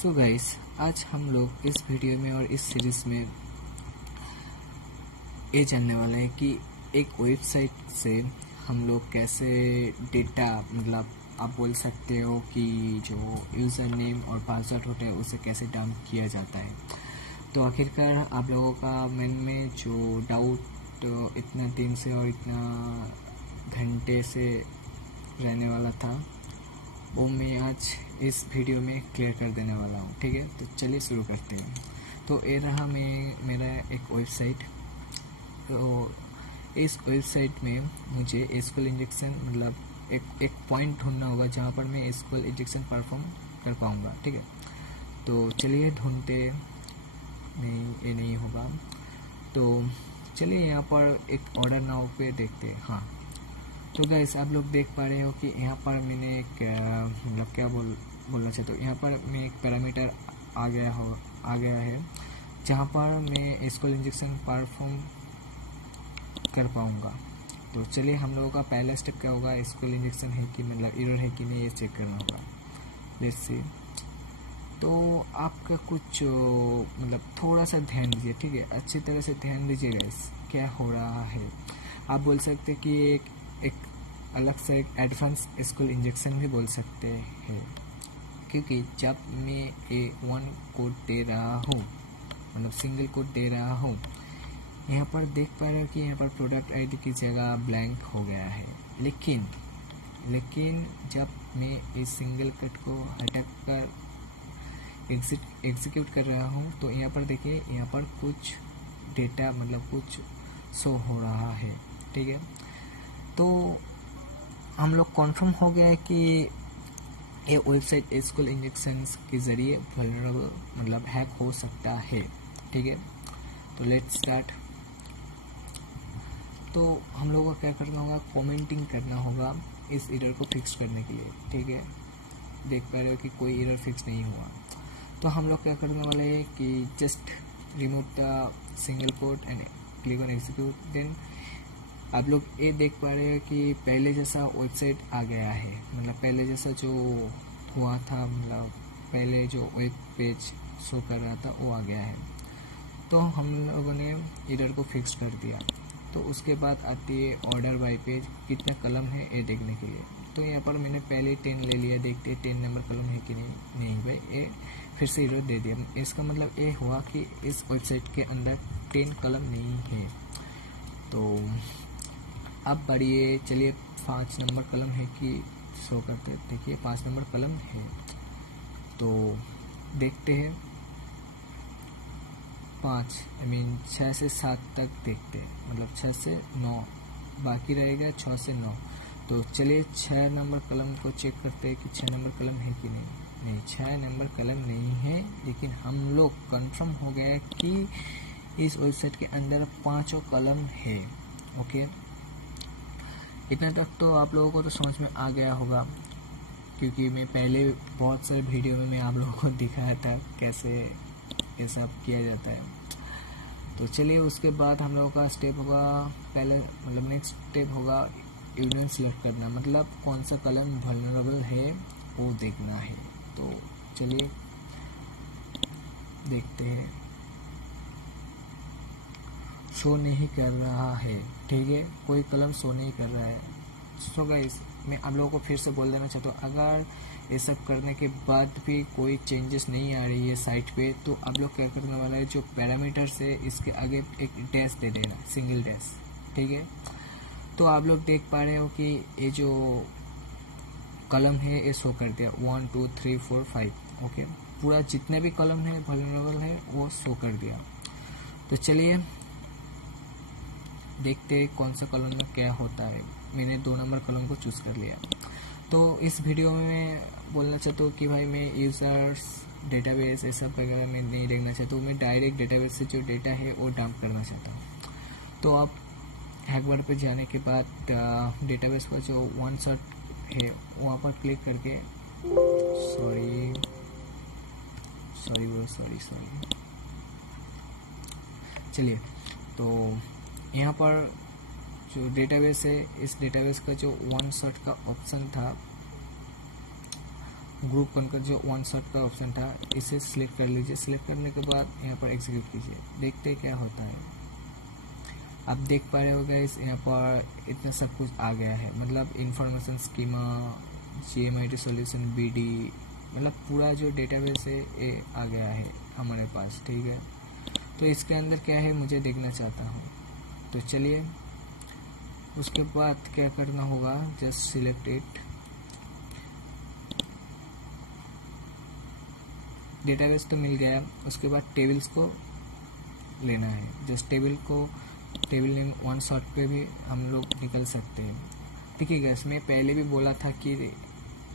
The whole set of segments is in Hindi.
सो गाइस, आज हम लोग इस वीडियो में और इस सीरीज में ये जानने वाले हैं कि एक वेबसाइट से हम लोग कैसे डेटा मतलब आप बोल सकते हो कि जो यूज़र नेम और पासवर्ड होता है उसे कैसे डंप किया जाता है। तो आखिरकार आप लोगों का मन में जो डाउट इतना दिन से और इतना घंटे से रहने वाला था वो मैं आज इस वीडियो में क्लियर कर देने वाला हूँ। ठीक है, तो चलिए शुरू करते हैं। तो ये रहा मेरा एक वेबसाइट। तो इस वेबसाइट में मुझे एसक्यूएल इंजेक्शन मतलब एक पॉइंट ढूंढना होगा जहाँ पर मैं एसक्यूएल इंजेक्शन परफॉर्म कर पाऊँगा। ठीक है, तो चलिए ढूंढते। नहीं, ये नहीं होगा। तो चलिए यहाँ पर एक ऑर्डर नाउ पे देखते हैं। हाँ, तो गाइस आप लोग देख पा रहे हो कि यहाँ पर मैंने एक मतलब क्या बोलना चाहता हूँ, यहाँ पर मैं एक पैरामीटर आ गया है जहाँ पर मैं एसक्यूएल इंजेक्शन परफॉर्म कर पाऊँगा। तो चलिए हम लोगों का पहला स्टेप क्या होगा, एसक्यूएल इंजेक्शन है कि मतलब एरर है कि नहीं ये चेक करना होगा। Let's see. तो आपका कुछ मतलब थोड़ा सा ध्यान दीजिए। ठीक है, अच्छी तरह से ध्यान दीजिए गाइस क्या हो रहा है। आप बोल सकते हैं कि एक अलग से एक एडवांस एसक्यूएल इंजेक्शन भी बोल सकते हैं, क्योंकि जब मैं A1 कोड दे रहा हूँ मतलब सिंगल कोड दे रहा हूँ, यहाँ पर देख पा रहे हो कि यहाँ पर प्रोडक्ट आईडी की जगह ब्लैंक हो गया है। लेकिन जब मैं इस सिंगल कोड को हटक कर एग्जीक्यूट कर रहा हूँ तो यहाँ पर देखिए, यहाँ पर कुछ डेटा मतलब कुछ शो हो रहा है। ठीक है, तो हम लोग कन्फर्म हो गया है कि ये वेबसाइट एसक्यूएल इंजेक्शन के ज़रिए वल्नरेबल मतलब हैक हो सकता है। ठीक है, तो लेट्स स्टार्ट। तो हम लोगों को क्या करना होगा, कमेंटिंग करना होगा इस एरर को फिक्स करने के लिए। ठीक है, देख पा रहे हो कि कोई एरर फिक्स नहीं हुआ। तो हम लोग क्या करने वाले हैं कि just remove the single code and click on execute. Then आप लोग ये देख पा रहे हैं कि पहले जैसा वेबसाइट आ गया है, मतलब पहले जैसा जो हुआ था मतलब पहले जो वेब पेज शो कर रहा था वो आ गया है। तो हम लोगों ने एरर को फिक्स कर दिया। तो उसके बाद आती है ऑर्डर बाय पेज, कितना कलम है ये देखने के लिए। तो यहाँ पर मैंने पहले 10 ले लिया, देखते 10 नंबर कलम है कि नहीं भाई, ये फिर से एरर दे दिया। इसका मतलब ये हुआ कि इस वेबसाइट के अंदर 10 कलम नहीं है। तो अब बढ़िए, चलिए 5 नंबर कलम है कि शो करते, देखिए 5 नंबर कलम है। तो देखते हैं 6 से 7 तक देखते हैं, मतलब 6 से 9 बाकी रहेगा, 6 से 9। तो चलिए 6 नंबर कलम को चेक करते हैं कि 6 नंबर कलम है कि नहीं 6 नंबर कलम नहीं है। लेकिन हम लोग कंफर्म हो गया कि इस वेबसाइट के अंदर 5 कलम है। ओके, इतना तक तो आप लोगों को तो समझ में आ गया होगा, क्योंकि मैं पहले बहुत सारे वीडियो में मैं आप लोगों को दिखाया था कैसे ये सब किया जाता है। तो चलिए उसके बाद हम लोगों का स्टेप होगा, पहले मतलब नेक्स्ट स्टेप होगा यूनियन सिलेक्ट करना, मतलब कौन सा कलम वल्नरेबल है वो देखना है। तो चलिए देखते हैं, शो नहीं कर रहा है। ठीक है, कोई कलम शो नहीं कर रहा है। सो गाइस, मैं आप लोगों को फिर से बोल देना चाहता हूँ, अगर ये सब करने के बाद भी कोई चेंजेस नहीं आ रही है साइट पे, तो आप लोग क्या करने वाला है, जो पैरामीटर्स है इसके आगे एक डैश दे देना, सिंगल डैश। ठीक है, तो आप लोग देख पा रहे हो कि ये जो कलम है ये शो कर दिया 1 2 3 4 5। ओके, पूरा जितने भी कलम है वल्नरेबल है वो शो कर दिया। तो चलिए देखते हैं कौन सा कलम में क्या होता है। मैंने 2 नंबर कलम को चूज़ कर लिया। तो इस वीडियो में मैं बोलना चाहता हूँ कि भाई मैं यूज़र्स डेटाबेस ये सब वगैरह मैं नहीं देखना चाहता हूँ, मैं डायरेक्ट डेटाबेस से जो डेटा है वो डंप करना चाहता हूँ। तो आप हैकवर्ड पर जाने के बाद डेटाबेस पर जो वन शॉट है वहाँ पर क्लिक करके सॉरी चलिए, तो यहाँ पर जो डेटाबेस है, इस डेटाबेस का जो वन शॉट का ऑप्शन था ग्रुप बनकर जो वन शॉट का ऑप्शन था इसे सिलेक्ट कर लीजिए। सिलेक्ट करने के बाद यहाँ पर एग्जीक्यूट कीजिए, देखते हैं क्या होता है। आप देख पा रहे हो गाइस, यहाँ पर इतना सब कुछ आ गया है, मतलब information schema, GMIT solution, BD, मतलब पूरा जो डेटाबेस है ये आ गया है हमारे पास, ठीक है। तो इसके अंदर क्या है मुझे देखना चाहता हूँ, तो चलिए उसके बाद क्या करना होगा, जस्ट सिलेक्ट इट। डेटाबेस तो मिल गया, उसके बाद टेबल्स को लेना है। Just table name one shot पे भी हम लोग निकल सकते हैं। ठीक है गैस, मैं पहले भी बोला था कि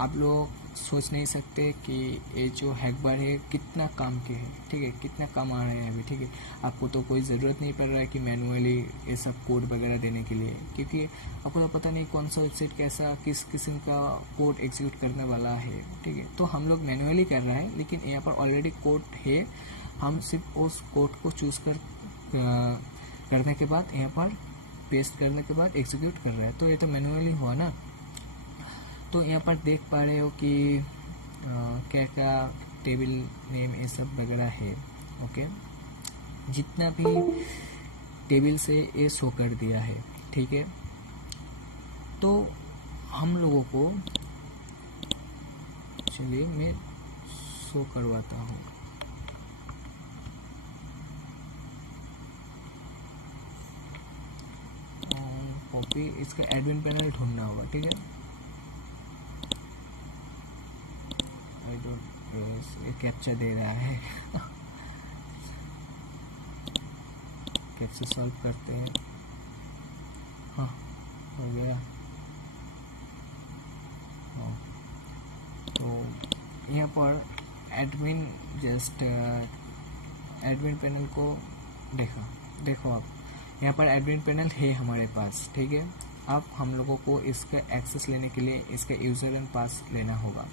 आप लोग सोच नहीं सकते कि ये जो हैक बार है कितना काम के है, ठीक है, कितना काम आ रहा है अभी, ठीक है। आपको तो कोई ज़रूरत नहीं पड़ रहा है कि मैनुअली ये सब कोड वगैरह देने के लिए, क्योंकि आपको तो पता नहीं कौन सा वेबसाइट कैसा किस किस्म का कोड एग्जीक्यूट करने वाला है, ठीक है। तो हम लोग मैनुअली कर रहे हैं, लेकिन यहाँ पर ऑलरेडी कोड है, हम सिर्फ उस कोड को चूज़ करने के बाद यहाँ पर पेस्ट करने के बाद एग्जीक्यूट कर रहा है। तो ये तो मैनुअली हुआ ना। तो यहाँ पर देख पा रहे हो कि क्या क्या टेबल नेम ये सब वगैरह है, ओके। जितना भी टेबल से ये शो कर दिया है, ठीक है। तो हम लोगों को, चलिए मैं शो करवाता हूँ। कॉपी, इसका एडमिन पैनल ढूंढना होगा, ठीक है। आई डोंट, ये कैप्चा दे रहा है कैप्चा सॉल्व करते हैं। हाँ, हो गया। हाँ, तो यहाँ पर एडमिन, जस्ट एडमिन पैनल को देखो आप, यहाँ पर एडमिन पैनल है हमारे पास, ठीक है। अब हम लोगों को इसका एक्सेस लेने के लिए इसका यूज़र एंड पास लेना होगा।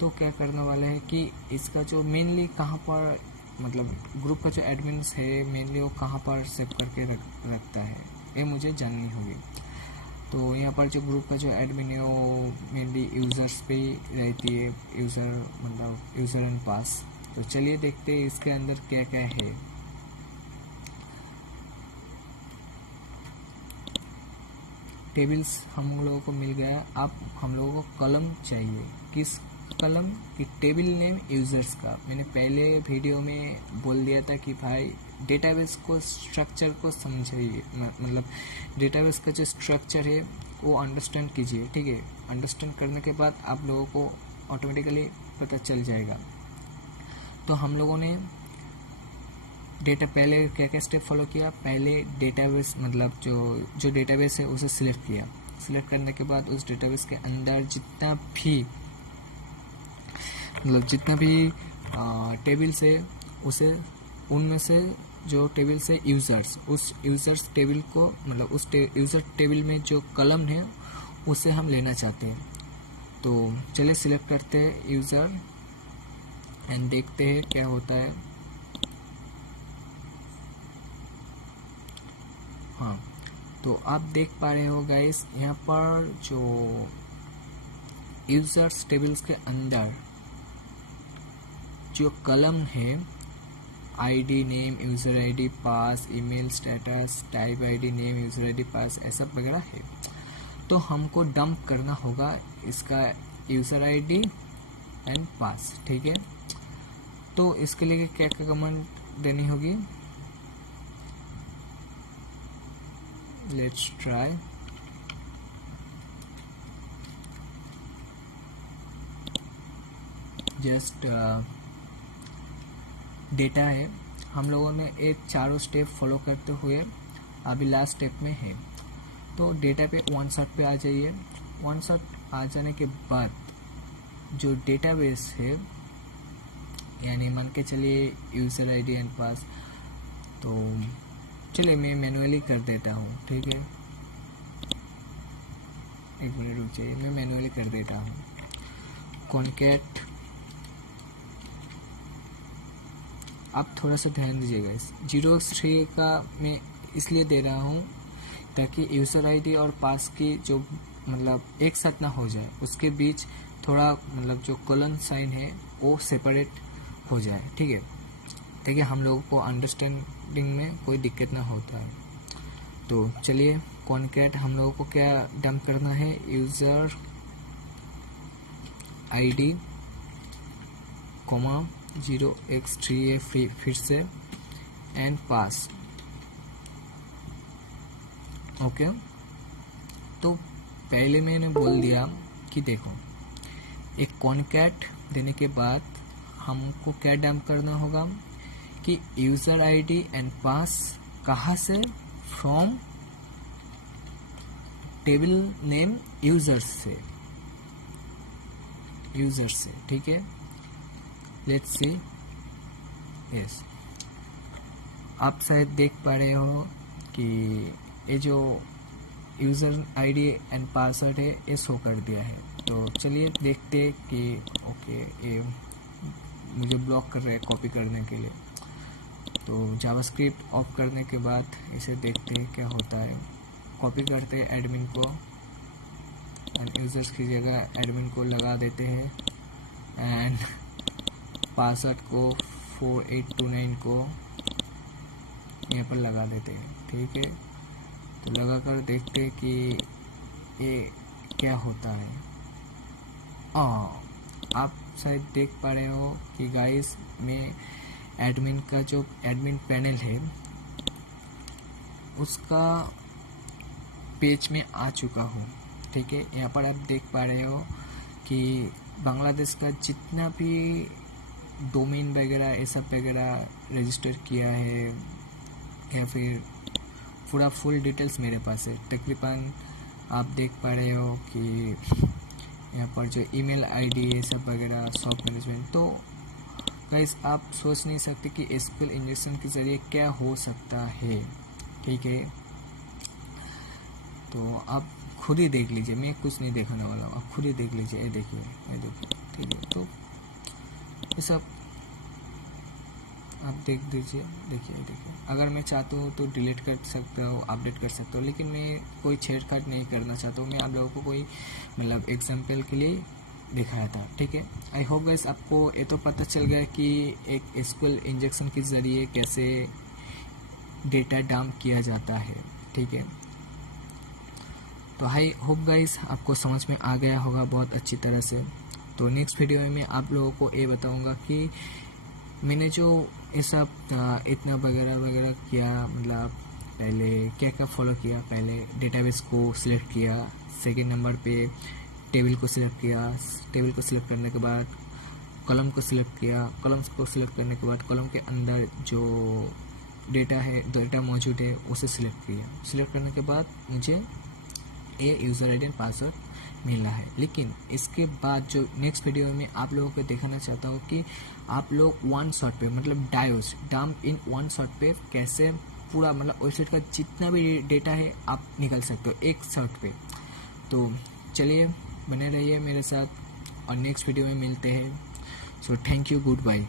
तो क्या करने वाले हैं कि इसका जो मेनली कहाँ पर, मतलब ग्रुप का जो एडमिन्स है मेनली वो कहाँ पर सेव करके रखता है, ये मुझे जाननी होगी। तो यहाँ पर जो ग्रुप का जो एडमिन है वो मेनली यूज़र्स पे ही रहती है, मतलब यूज़र एंड पास। तो चलिए देखते हैं इसके अंदर क्या क्या है। टेबल्स हम लोगों को मिल गया। अब हम लोगों को कॉलम चाहिए, किस कॉलम की, टेबल नेम यूजर्स का। मैंने पहले वीडियो में बोल दिया था कि भाई डेटाबेस को स्ट्रक्चर को समझिए, मतलब डेटाबेस का जो स्ट्रक्चर है वो अंडरस्टैंड कीजिए, ठीक है। अंडरस्टैंड करने के बाद आप लोगों को ऑटोमेटिकली पता चल जाएगा। तो हम लोगों ने पहले क्या क्या स्टेप फॉलो किया, पहले डेटाबेस, मतलब जो डेटाबेस है उसे सिलेक्ट किया। सिलेक्ट करने के बाद उस डेटाबेस के अंदर जितना भी टेबल्स है उसे, उनमें से जो टेबल्स है यूज़र्स, उस यूज़र्स टेबल को, मतलब उस यूज़र टेबल में जो कॉलम है उसे हम लेना चाहते हैं। तो चलिए सिलेक्ट करते हैं यूज़र एंड देखते हैं क्या होता है। हाँ, तो आप देख पा रहे हो गाइस, यहाँ पर जो यूजर्स टेबल्स के अंदर जो कॉलम है, ID name, user ID, pass, email status, type ID name, user ID, pass, ऐसा वगैरह है। तो हमको डंप करना होगा इसका यूजर आईडी एंड पास, ठीक है। तो इसके लिए क्या क्या कमांड देनी होगी, लेट्स ट्राई। जस्ट डेटा है, हम लोगों ने एक चारों स्टेप फॉलो करते हुए अभी लास्ट स्टेप में है। तो डेटा पे वन शॉट पे आ जाइए। वन शॉट आ जाने के बाद जो डेटाबेस है, यानी मान के चलिए यूज़र आईडी एंड पास, तो चलिए मैं मैनुअली कर देता हूँ, ठीक है। एक मिनट रुक जाइए, मैं मैनुअली कर देता हूँ। कॉन्कैट, आप थोड़ा सा ध्यान दीजिएगा, इस 0x3 का मैं इसलिए दे रहा हूँ ताकि यूज़र आईडी और पास की जो, मतलब एक साथ ना हो जाए, उसके बीच थोड़ा मतलब जो कोलन साइन है वो सेपरेट हो जाए, ठीक है, ताकि हम लोगों को अंडरस्टैंडिंग में कोई दिक्कत ना होता है। तो चलिए कॉन्कैट हम लोगों को क्या डंप करना है, यूज़र आईडी कोमा 0x3 फिर से एंड पास। ओके, तो पहले मैंने बोल दिया कि देखो एक कॉन्कैट देने के बाद हमको क्या डंप करना होगा कि यूज़र आईडी एंड पास कहाँ से, फ्रॉम टेबल नेम यूज़र से, ठीक है। लेट्स सी, यस, आप शायद देख पा रहे हो कि ये जो यूज़र आईडी एंड पासवर्ड है ये शो कर दिया है। तो चलिए देखते कि ओके ये मुझे ब्लॉक कर रहा है कॉपी करने के लिए। तो जावास्क्रिप्ट ऑफ करने के बाद इसे देखते हैं क्या होता है। कॉपी करते हैं एडमिन को एंड यूज़र्स की जगह एडमिन को लगा देते हैं एंड पासवर्ड को 4829 को यहाँ पर लगा देते हैं, ठीक है। तो लगा कर देखते हैं कि ये क्या होता है। आप शायद देख पा रहे हो कि गाइस मैं एडमिन का जो एडमिन पैनल है उसका पेज में आ चुका हूँ, ठीक है। यहाँ पर आप देख पा रहे हो कि बांग्लादेश का जितना भी डोमेन वगैरह ये सब वगैरह रजिस्टर किया है या फिर पूरा फुल डिटेल्स मेरे पास है। तकरीबन आप देख पा रहे हो कि यहाँ पर जो ईमेल आईडी है सब वगैरह सॉफ्ट मैनेजमेंट। तो गाइस आप सोच नहीं सकते कि एसक्यूएल इंजेक्शन के ज़रिए क्या हो सकता है, ठीक है। तो आप खुद ही देख लीजिए, मैं कुछ नहीं दिखाने वाला हूँ, आप खुद ही देख लीजिए। ये देखिए, ठीक है। तो ये सब आप देख दीजिए, देखिए। अगर मैं चाहता हूँ तो डिलीट कर सकता हूँ, अपडेट कर सकता हूँ, लेकिन मैं कोई छेड़छाड़ नहीं करना चाहता हूँ। मैं आप लोगों को कोई मतलब एग्जाम्पल के लिए दिखाया था, ठीक है। आई होप गाइस आपको ये तो पता चल गया कि एक एसक्यूएल इंजेक्शन के ज़रिए कैसे डेटा डंप किया जाता है, ठीक है। तो आई होप गाइस आपको समझ में आ गया होगा बहुत अच्छी तरह से। तो नेक्स्ट वीडियो में मैं आप लोगों को ये बताऊंगा कि मैंने जो ये सब इतना वगैरह किया, मतलब पहले क्या क्या फॉलो किया। पहले डेटाबेस को सिलेक्ट किया, सेकंड नंबर पे टेबल को सिलेक्ट किया, टेबल को सिलेक्ट करने के बाद कॉलम को सिलेक्ट किया, कॉलम्स को सिलेक्ट करने के बाद कॉलम के अंदर जो डेटा मौजूद है उसे सिलेक्ट किया। सिलेक्ट करने के बाद मुझे ये यूज़र आईडी एंड पासवर्ड मिला है। लेकिन इसके बाद जो नेक्स्ट वीडियो में आप लोगों को दिखाना चाहता हूँ कि आप लोग वन शॉट पे मतलब डायोस डंप इन वन शॉट पे कैसे पूरा मतलब वेबसाइट का जितना भी डेटा है आप निकल सकते हो एक शॉट पे। तो चलिए बने रहिए मेरे साथ और नेक्स्ट वीडियो में मिलते हैं। So thank you, good bye.